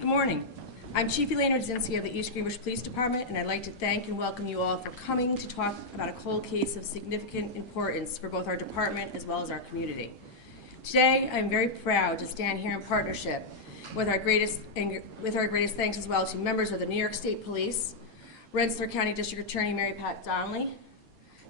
Good morning. I'm Chief Elaine Rudzinski of the East Greenbush Police Department, and I'd like to thank and welcome you all for coming to talk about a cold case of significant importance for both our department as well as our community. Today, I'm very proud to stand here in partnership with our greatest thanks as well to members of the New York State Police, Rensselaer County District Attorney Mary Pat Donnelly,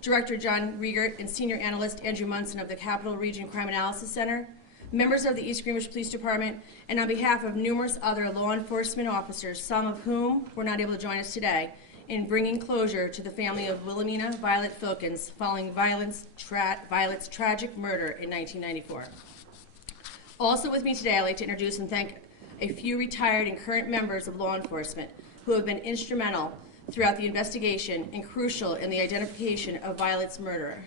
Director John Riegert, and Senior Analyst Andrew Munson of the Capital Region Crime Analysis Center, members of the East Greenbush Police Department, and on behalf of numerous other law enforcement officers, some of whom were not able to join us today, in bringing closure to the family of Wilhelmina Violet Filkins following Violet's tragic murder in 1994. Also with me today, I'd like to introduce and thank a few retired and current members of law enforcement who have been instrumental throughout the investigation and crucial in the identification of Violet's murderer.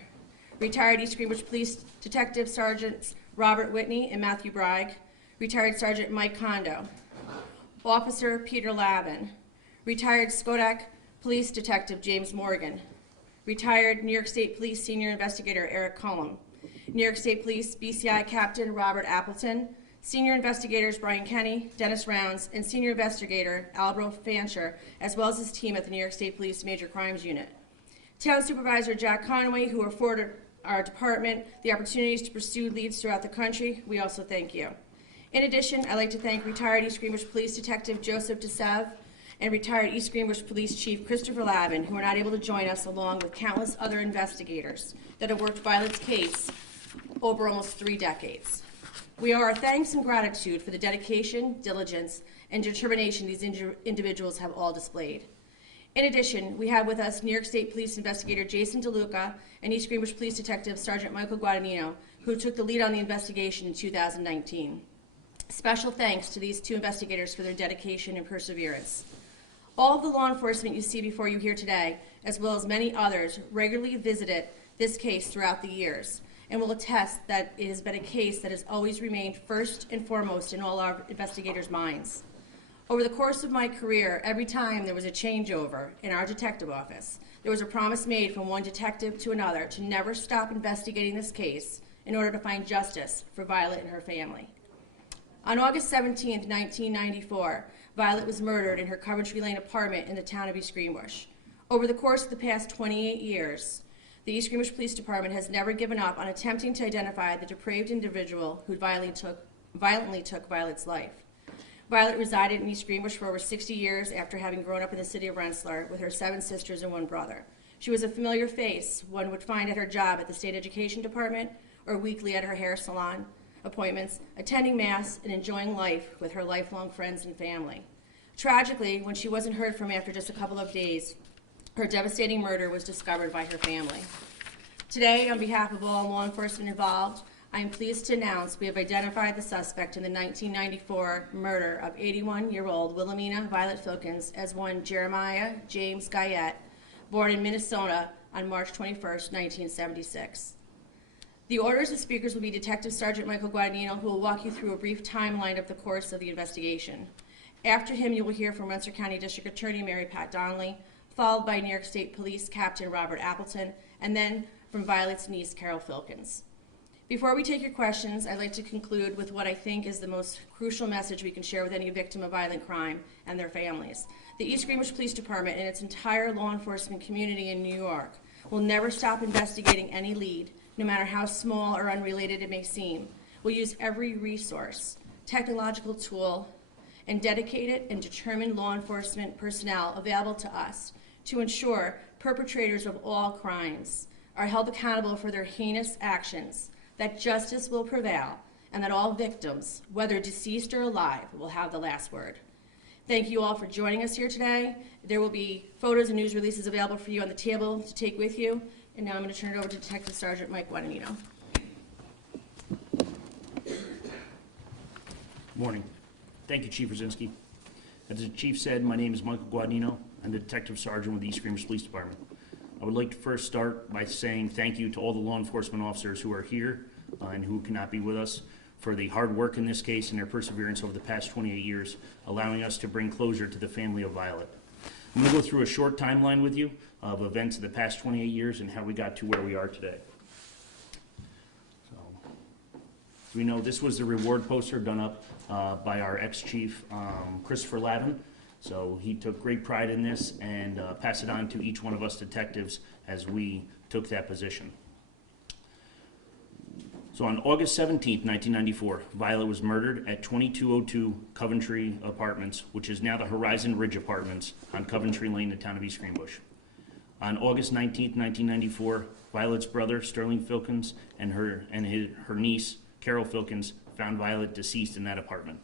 Retired East Greenbush Police Detective Sergeants Robert Whitney and Matthew Bragg, retired Sergeant Mike Kondo, Officer Peter Lavin, retired Skodak Police Detective James Morgan, retired New York State Police Senior Investigator Eric Cullum, New York State Police BCI Captain Robert Appleton, Senior Investigators Brian Kenny, Dennis Rounds, and Senior Investigator Albro Fancher, as well as his team at the New York State Police Major Crimes Unit. Town Supervisor Jack Conway, who afforded our department the opportunities to pursue leads throughout the country, we also thank you. In addition, I'd like to thank retired East Greenbush Police Detective Joseph DeSev and retired East Greenbush Police Chief Christopher Lavin, who are not able to join us, along with countless other investigators that have worked Violet's case over almost 3 decades. We owe our thanks and gratitude for the dedication, diligence, and determination these individuals have all displayed. In addition, we have with us New York State Police Investigator Jason DeLuca and East Greenbush Police Detective Sergeant Michael Guadagnino, who took the lead on the investigation in 2019. Special thanks to these 2 investigators for their dedication and perseverance. All of the law enforcement you see before you here today, as well as many others, regularly visited this case throughout the years and will attest that it has been a case that has always remained first and foremost in all our investigators' minds. Over the course of my career, every time there was a changeover in our detective office, there was a promise made from one detective to another to never stop investigating this case in order to find justice for Violet and her family. On August 17, 1994, Violet was murdered in her Coventry Lane apartment in the town of East Greenbush. Over the course of the past 28 years, the East Greenbush Police Department has never given up on attempting to identify the depraved individual who violently took Violet's life. Violet resided in East Greenbush for over 60 years after having grown up in the city of Rensselaer with her 7 sisters and 1 brother. She was a familiar face one would find at her job at the State Education Department or weekly at her hair salon appointments, attending Mass and enjoying life with her lifelong friends and family. Tragically, when she wasn't heard from after just a couple of days, her devastating murder was discovered by her family. Today, on behalf of all law enforcement involved, I am pleased to announce we have identified the suspect in the 1994 murder of 81-year-old Wilhelmina Violet Filkins as one Jeremiah James Guyette, born in Minnesota on March 21, 1976. The orders of speakers will be Detective Sergeant Michael Guadagnino, who will walk you through a brief timeline of the course of the investigation. After him, you will hear from Rensselaer County District Attorney Mary Pat Donnelly, followed by New York State Police Captain Robert Appleton, and then from Violet's niece, Carol Filkins. Before we take your questions, I'd like to conclude with what I think is the most crucial message we can share with any victim of violent crime and their families. The East Greenbush Police Department and its entire law enforcement community in New York will never stop investigating any lead, no matter how small or unrelated it may seem. We'll use every resource, technological tool, and dedicated and determined law enforcement personnel available to us to ensure perpetrators of all crimes are held accountable for their heinous actions, that justice will prevail, and that all victims, whether deceased or alive, will have the last word. Thank you all for joining us here today. There will be photos and news releases available for you on the table to take with you. And now I'm going to turn it over to Detective Sergeant Mike Guadagnino. Morning. Thank you, Chief Rudzinski. As the Chief said, my name is Michael Guadagnino. I'm the Detective Sergeant with the East Greenbush Police Department. I would like to first start by saying thank you to all the law enforcement officers who are here and who cannot be with us for the hard work in this case and their perseverance over the past 28 years, allowing us to bring closure to the family of Violet. I'm going to go through a short timeline with you of events of the past 28 years and how we got to where we are today. we know this was the reward poster done up by our ex-chief, Christopher Lavin. So he took great pride in this and passed it on to each one of us detectives as we took that position. So on August 17th, 1994, Violet was murdered at 2202 Coventry Apartments, which is now the Horizon Ridge Apartments on Coventry Lane in the town of East Greenbush. On August 19th, 1994, Violet's brother, Sterling Filkins, and her niece, Carol Filkins, found Violet deceased in that apartment.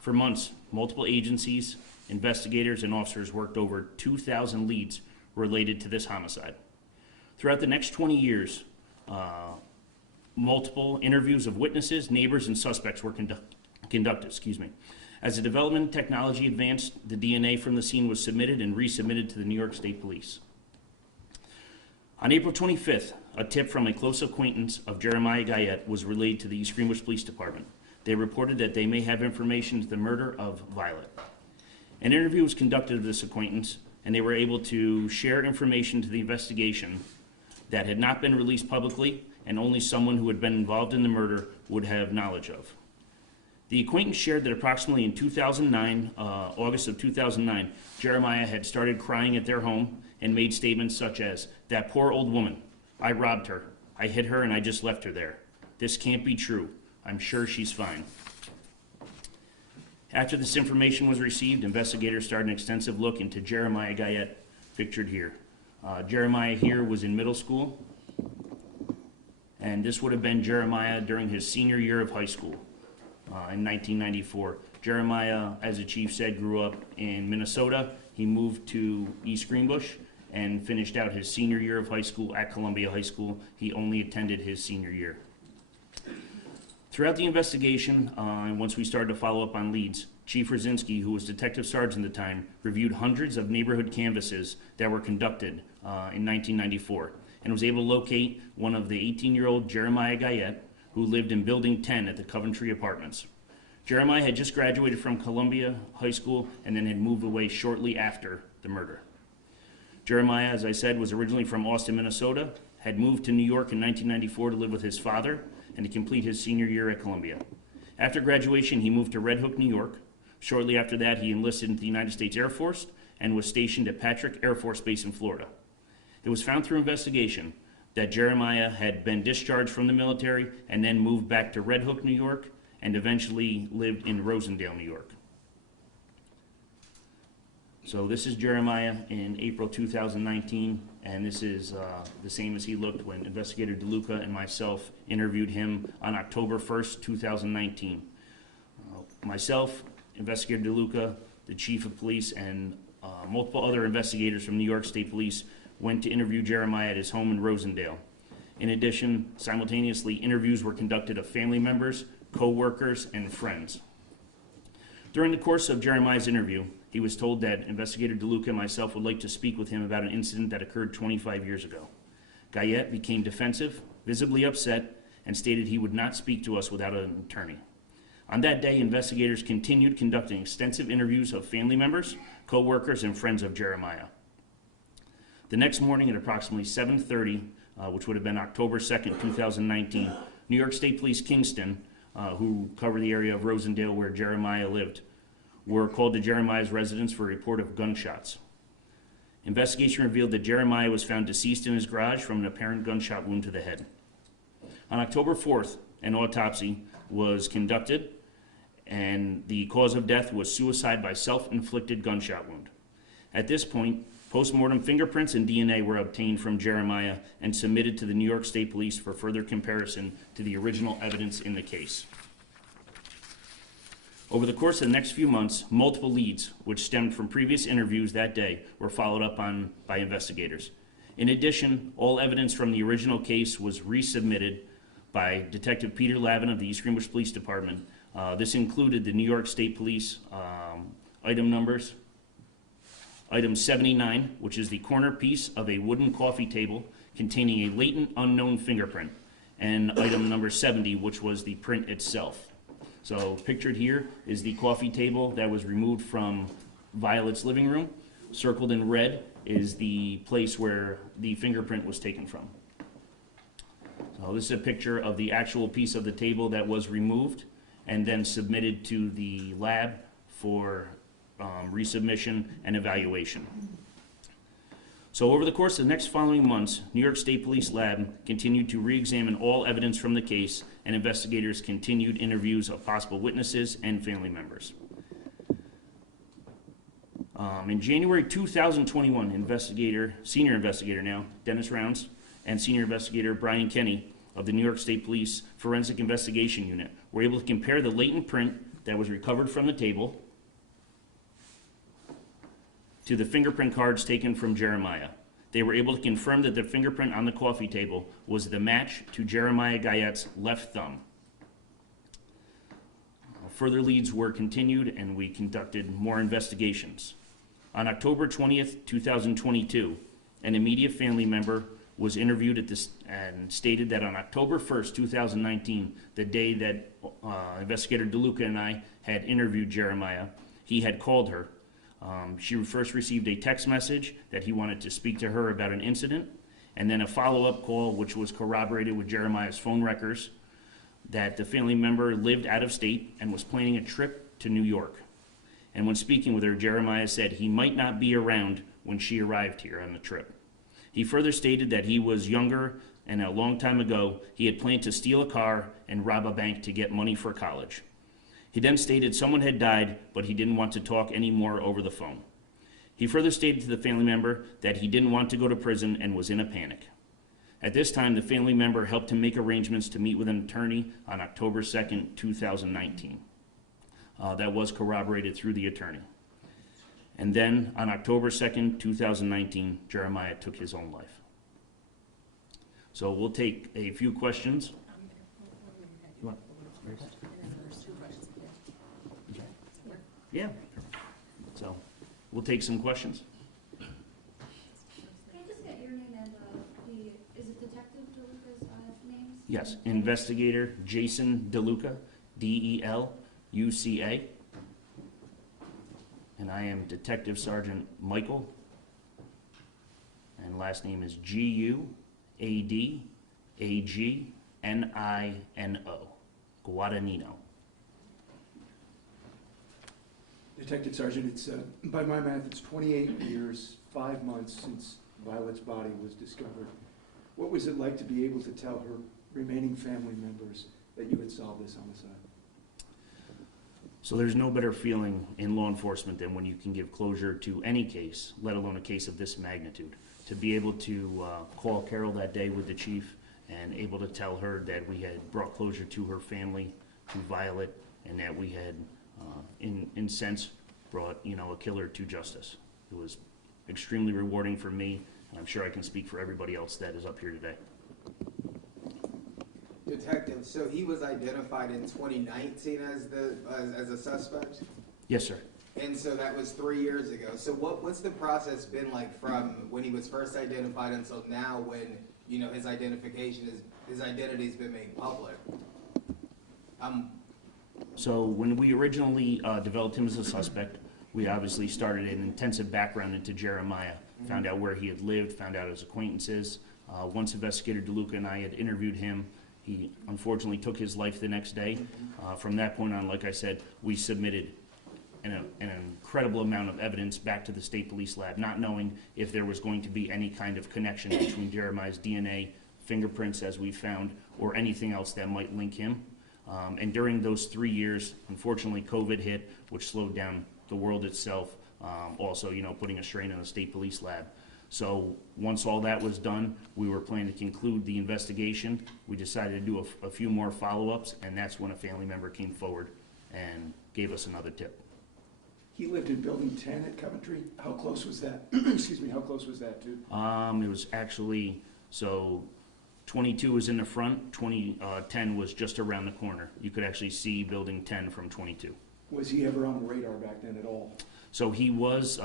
For months, multiple agencies, investigators, and officers worked over 2,000 leads related to this homicide. Throughout the next 20 years, multiple interviews of witnesses, neighbors, and suspects were conducted. As the development technology advanced, the DNA from the scene was submitted and resubmitted to the New York State Police. On April 25th, a tip from a close acquaintance of Jeremiah Guyette was relayed to the East Greenbush Police Department. They reported that they may have information to the murder of Violet. An interview was conducted of this acquaintance, and they were able to share information to the investigation that had not been released publicly and only someone who had been involved in the murder would have knowledge of. The acquaintance shared that approximately in 2009, August of 2009, Jeremiah had started crying at their home and made statements such as, "That poor old woman, I robbed her, I hit her and I just left her there. This can't be true, I'm sure she's fine." After this information was received, investigators started an extensive look into Jeremiah Guyette, pictured here. Jeremiah here was in middle school, and this would have been Jeremiah during his senior year of high school in 1994. Jeremiah, as the chief said, grew up in Minnesota. He moved to East Greenbush and finished out his senior year of high school at Columbia High School. He only attended his senior year. Throughout the investigation, and once we started to follow up on leads, Chief Rosinski, who was Detective Sergeant at the time, reviewed hundreds of neighborhood canvasses that were conducted in 1994 and was able to locate one of the 18-year-old Jeremiah Guyette, who lived in Building 10 at the Coventry Apartments. Jeremiah had just graduated from Columbia High School and then had moved away shortly after the murder. Jeremiah, as I said, was originally from Austin, Minnesota, had moved to New York in 1994 to live with his father and to complete his senior year at Columbia. After graduation, he moved to Red Hook, New York. Shortly after that, he enlisted into the United States Air Force and was stationed at Patrick Air Force Base in Florida. It was found through investigation that Jeremiah had been discharged from the military and then moved back to Red Hook, New York, and eventually lived in Rosendale, New York. So this is Jeremiah in April 2019, and this is the same as he looked when Investigator DeLuca and myself interviewed him on October 1st, 2019. Myself, Investigator DeLuca, the Chief of Police, and multiple other investigators from New York State Police went to interview Jeremiah at his home in Rosendale. In addition, simultaneously, interviews were conducted of family members, co-workers, and friends. During the course of Jeremiah's interview, he was told that Investigator DeLuca and myself would like to speak with him about an incident that occurred 25 years ago. Guyette became defensive, visibly upset, and stated he would not speak to us without an attorney. On that day, investigators continued conducting extensive interviews of family members, co-workers, and friends of Jeremiah. The next morning at approximately 7:30, which would have been October 2nd, 2019, New York State Police Kingston, who cover the area of Rosendale where Jeremiah lived, were called to Jeremiah's residence for a report of gunshots. Investigation revealed that Jeremiah was found deceased in his garage from an apparent gunshot wound to the head. On October 4th, an autopsy was conducted, and the cause of death was suicide by self-inflicted gunshot wound. At this point, post-mortem fingerprints and DNA were obtained from Jeremiah and submitted to the New York State Police for further comparison to the original evidence in the case. Over the course of the next few months, multiple leads, which stemmed from previous interviews that day, were followed up on by investigators. In addition, all evidence from the original case was resubmitted by Detective Peter Lavin of the East Greenbush Police Department. This included the New York State Police item numbers. Item 79, which is the corner piece of a wooden coffee table containing a latent unknown fingerprint, and item number 70, which was the print itself. So pictured here is the coffee table that was removed from Violet's living room. Circled in red is the place where the fingerprint was taken from. So this is a picture of the actual piece of the table that was removed and then submitted to the lab for resubmission and evaluation. So over the course of the next following months, New York State Police Lab continued to re-examine all evidence from the case, and investigators continued interviews of possible witnesses and family members. In January 2021, senior investigator now, Dennis Rounds, and senior investigator Brian Kenny of the New York State Police Forensic Investigation Unit were able to compare the latent print that was recovered from the table to the fingerprint cards taken from Jeremiah. They were able to confirm that the fingerprint on the coffee table was the match to Jeremiah Guyette's left thumb. Further leads were continued, and we conducted more investigations. On October 20th, 2022, an immediate family member was interviewed at this and stated that on October 1st, 2019, the day that Investigator DeLuca and I had interviewed Jeremiah, he had called her. She first received a text message that he wanted to speak to her about an incident, and then a follow-up call which was corroborated with Jeremiah's phone records that the family member lived out of state and was planning a trip to New York. And when speaking with her, Jeremiah said he might not be around when she arrived here on the trip. He further stated that he was younger and a long time ago he had planned to steal a car and rob a bank to get money for college. He then stated someone had died, but he didn't want to talk anymore over the phone. He further stated to the family member that he didn't want to go to prison and was in a panic. At this time, the family member helped him make arrangements to meet with an attorney on October 2nd, 2019. That was corroborated through the attorney. And then on October 2nd, 2019, Jeremiah took his own life. So we'll take a few questions. You want? Yeah. So we'll take some questions. Can I just get your name and is it Detective DeLuca's names? Yes, Investigator Jason DeLuca, DELUCA. And I am Detective Sergeant Michael. And last name is GUADAGNINO. Guadagnino. Detective Sergeant, it's, by my math, it's 28 years, 5 months since Violet's body was discovered. What was it like to be able to tell her remaining family members that you had solved this homicide? So there's no better feeling in law enforcement than when you can give closure to any case, let alone a case of this magnitude. To be able to call Carol that day with the chief and able to tell her that we had brought closure to her family, to Violet, and that we had, in sense, brought a killer to justice. It was extremely rewarding for me, and I'm sure I can speak for everybody else that is up here today. Detective, so he was identified in 2019 as a suspect? Yes, sir. And so that was 3 years ago. So what's the process been like from when he was first identified until now when, his identity's been made public? So when we originally developed him as a suspect, we obviously started an intensive background into Jeremiah, found out where he had lived, found out his acquaintances. Once Investigator DeLuca and I had interviewed him, he unfortunately took his life the next day. From that point on, like I said, we submitted an incredible amount of evidence back to the State Police Lab, not knowing if there was going to be any kind of connection between Jeremiah's DNA, fingerprints as we found, or anything else that might link him. And during those 3 years, unfortunately, COVID hit, which slowed down the world itself, also, putting a strain on the State Police Lab. So once all that was done, we were planning to conclude the investigation. We decided to do a few more follow-ups, and that's when a family member came forward and gave us another tip. He lived in Building 10 at Coventry. How close was that? Excuse me, how close was that to? It was actually, 22 was in the front, 10 was just around the corner. You could actually see Building 10 from 22. Was he ever on the radar back then at all? So he was,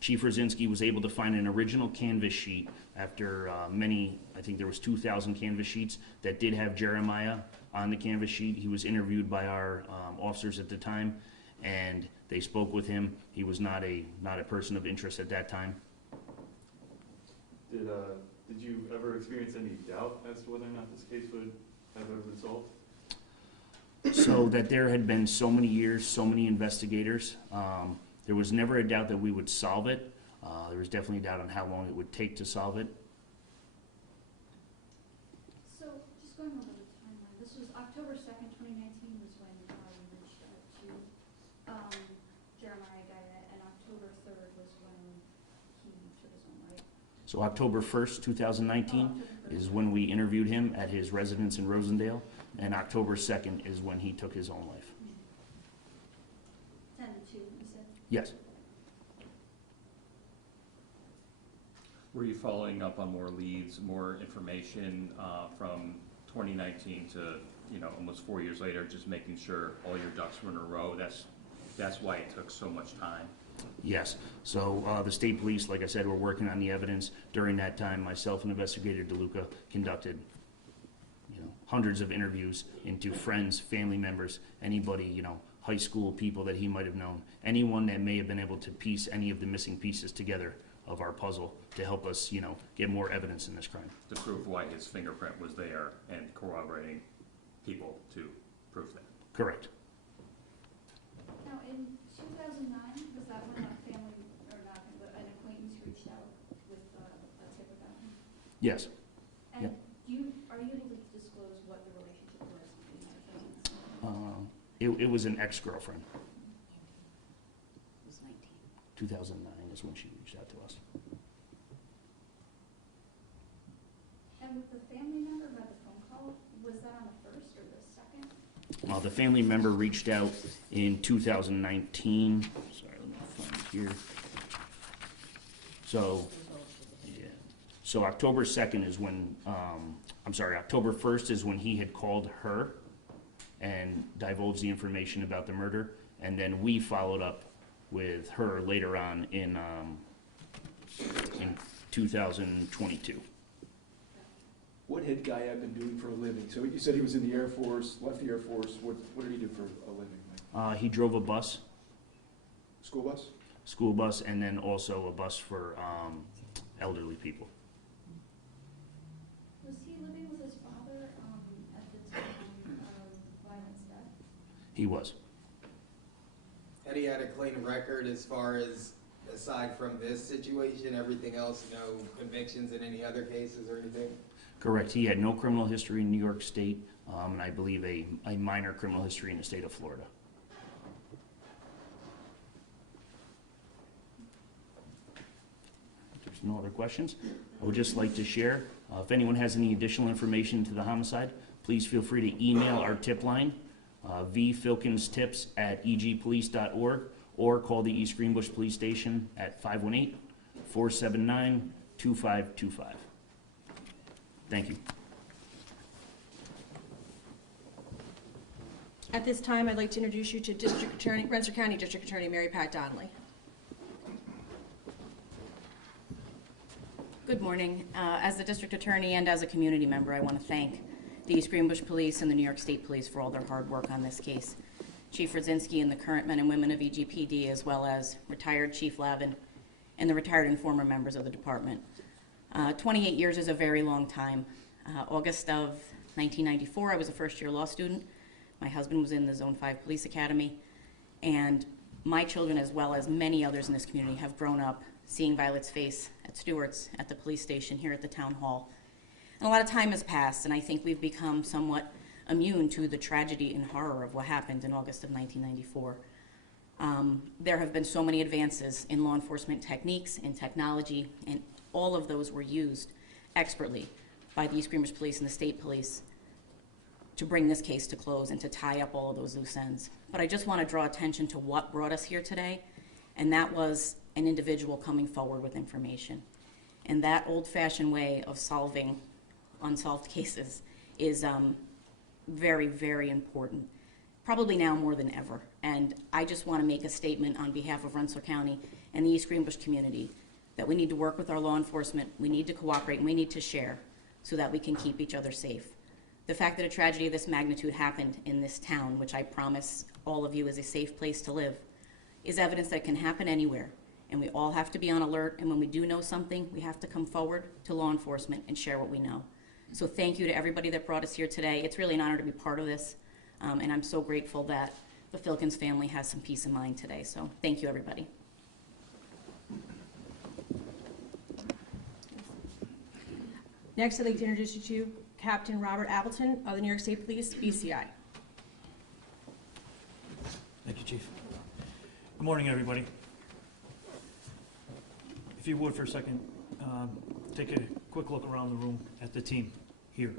Chief Rosinski was able to find an original canvas sheet after I think there was 2,000 canvas sheets that did have Jeremiah on the canvas sheet. He was interviewed by our officers at the time, and they spoke with him. He was not a person of interest at that time. Did Did you ever experience any doubt as to whether or not this case would have a result? So that there had been so many years, so many investigators, there was never a doubt that we would solve it. There was definitely a doubt on how long it would take to solve it. So, just going over the timeline, this was October 2nd, 2019 was when we reached out to Jeremiah Guyette, and October 3rd was when he took his own life. So October 1st, 2019 is when we interviewed him at his residence in Rosendale, and October 2nd is when he took his own life. 10 to 2, you said? Yes. Were you following up on more leads, more information from 2019 to, almost 4 years later, just making sure all your ducks were in a row? That's why it took so much time. Yes. So the state police, like I said, were working on the evidence. During that time, myself and Investigator DeLuca conducted hundreds of interviews into friends, family members, anybody, high school people that he might have known, anyone that may have been able to piece any of the missing pieces together of our puzzle to help us, get more evidence in this crime. To prove why his fingerprint was there and corroborating people to prove that. Correct. Now, in 2009, was that when a family, or not, but an acquaintance reached out with a tip about him? Yes. And Yeah. are you able to disclose what the relationship was between that family? It was an ex-girlfriend. It was 19. 2009 is when she reached out to us. And with the family member by the phone call, was that on the 1st or the 2nd? The family member reached out in 2019. Sorry, let me find it here. So, yeah. So October 2nd is when, October 1st is when he had called her and divulged the information about the murder. And then we followed up with her later on in 2022. What had Guyette been doing for a living? So you said he was in the Air Force, left the Air Force. What did he do for a living? He drove a bus, School bus? school bus, and then also a bus for elderly people. Was he living with his father at the time of Violet's death? He was. Had he had a clean record as far as, aside from this situation, everything else, no convictions in any other cases or anything? Correct. He had no criminal history in New York State, and I believe a minor criminal history in the state of Florida. If there's no other questions, I would just like to share, if anyone has any additional information to the homicide, please feel free to email our tip line, vfilkinstips@egpolice.org, or call the East Greenbush Police Station at 518-479-2525. Thank you. At this time, I'd like to introduce you to District Attorney, Rensselaer County District Attorney Mary Pat Donnelly. Good morning. As the district attorney and as a community member, I want to thank the East Greenbush Police and the New York State Police for all their hard work on this case. Chief Radzinski and the current men and women of EGPD, as well as retired Chief Lavin and the retired and former members of the department. 28 years is a very long time. August of 1994, I was a first-year law student. My husband was in the Zone 5 Police Academy, and my children, as well as many others in this community, have grown up seeing Violet's face at Stewart's, at the police station, here at the town hall. And a lot of time has passed, and I think we've become somewhat immune to the tragedy and horror of what happened in August of 1994. There have been so many advances in law enforcement techniques and technology, and all of those were used expertly by the East Greenbush Police and the State Police to bring this case to close and to tie up all of those loose ends. But I just want to draw attention to what brought us here today, and that was an individual coming forward with information. And that old-fashioned way of solving unsolved cases is very, very important, probably now more than ever. And I just want to make a statement on behalf of Rensselaer County and the East Greenbush community that we need to work with our law enforcement, we need to cooperate, and we need to share so that we can keep each other safe. The fact that a tragedy of this magnitude happened in this town, which I promise all of you is a safe place to live, is evidence that it can happen anywhere. and we all have to be on alert, and when we do know something, we have to come forward to law enforcement and share what we know. So thank you to everybody that brought us here today. It's really an honor to be part of this, and I'm so grateful that the Filkins family has some peace of mind today. So thank you, everybody. Next, I'd like to introduce you to Captain Robert Appleton of the New York State Police, BCI. Thank you, Chief. Good morning, everybody. If you would, for a second, take a quick look around the room at the team here.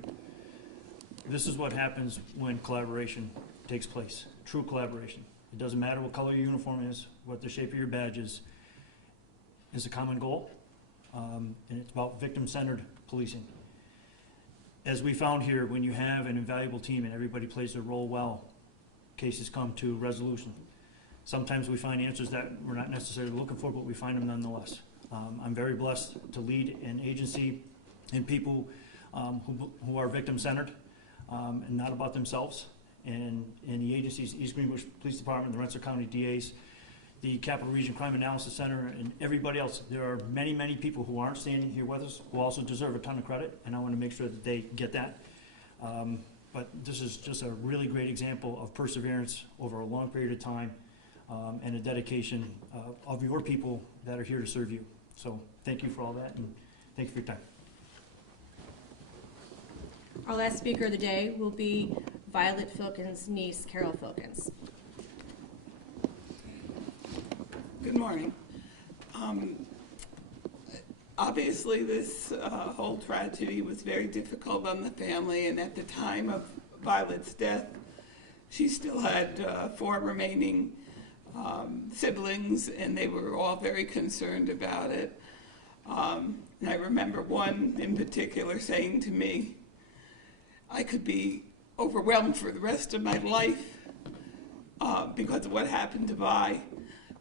This is what happens when collaboration takes place, true collaboration. It doesn't matter what color your uniform is, what the shape of your badge is. It's a common goal, and it's about victim-centered policing. As we found here, when you have an invaluable team and everybody plays their role well, cases come to resolution. Sometimes we find answers that we're not necessarily looking for, but we find them nonetheless. I'm very blessed to lead an agency and people who are victim-centered and not about themselves. And the agencies, East Greenbush Police Department, the Rensselaer County DAs, the Capital Region Crime Analysis Center, and everybody else. There are many, many people who aren't standing here with us who also deserve a ton of credit, and I want to make sure that they get that. But this is just a really great example of perseverance over a long period of time and a dedication of your people that are here to serve you. So thank you for all that, and thank you for your time. Our last speaker of the day will be Violet Filkins' niece, Carol Filkins. Good morning. Obviously, this whole tragedy was very difficult on the family, and at the time of Violet's death, she still had 4 remaining siblings, and they were all very concerned about it. And I remember one in particular saying to me, I could be overwhelmed for the rest of my life because of what happened to Vi,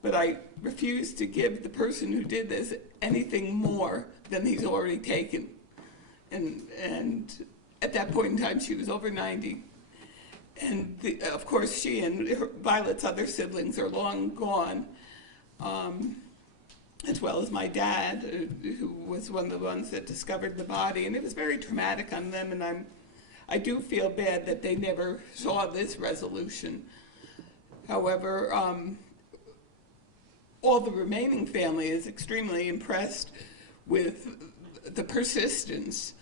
but I refuse to give the person who did this anything more than he's already taken. And at that point in time, she was over 90. And of course, she and Violet's other siblings are long gone, as well as my dad, who was one of the ones that discovered the body. And it was very traumatic on them, and I do feel bad that they never saw this resolution. However, all the remaining family is extremely impressed with the persistence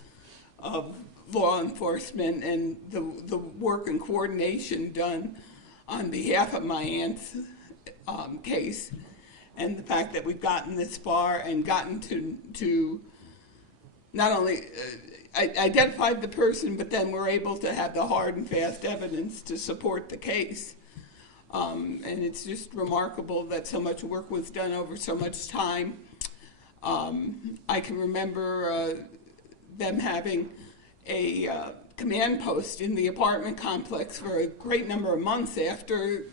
of law enforcement and the work and coordination done on behalf of my aunt's case, and the fact that we've gotten this far and gotten to not only identified the person, but then we're able to have the hard and fast evidence to support the case. And it's just remarkable that so much work was done over so much time. I can remember them having a command post in the apartment complex for a great number of months after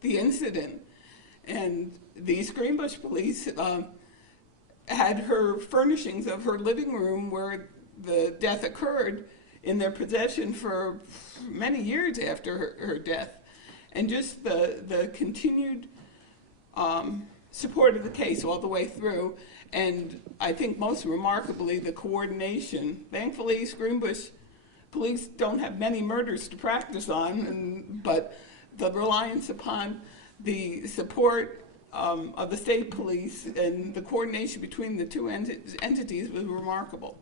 the incident. And the East Greenbush police had her furnishings of her living room where the death occurred in their possession for many years after her death. And just the continued support of the case all the way through, and I think most remarkably, the coordination. Thankfully, East Greenbush police don't have many murders to practice on, but the reliance upon the support of the state police and the coordination between the two entities was remarkable.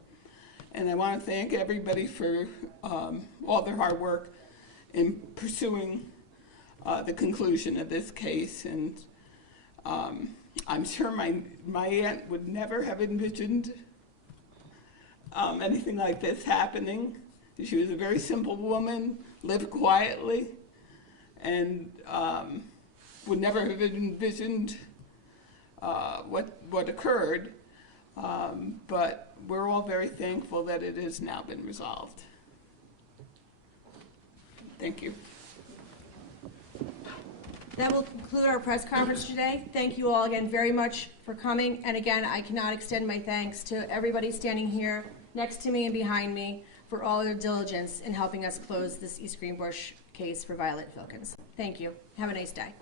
And I want to thank everybody for all their hard work in pursuing the conclusion of this case. And I'm sure my aunt would never have envisioned anything like this happening. She was a very simple woman, lived quietly, and would never have envisioned what occurred. But we're all very thankful that it has now been resolved. Thank you. That will conclude our press conference today. Thank you all again very much for coming. And again, I cannot extend my thanks to everybody standing here next to me and behind me for all their diligence in helping us close this East Greenbush case for Violet Filkins. Thank you. Have a nice day.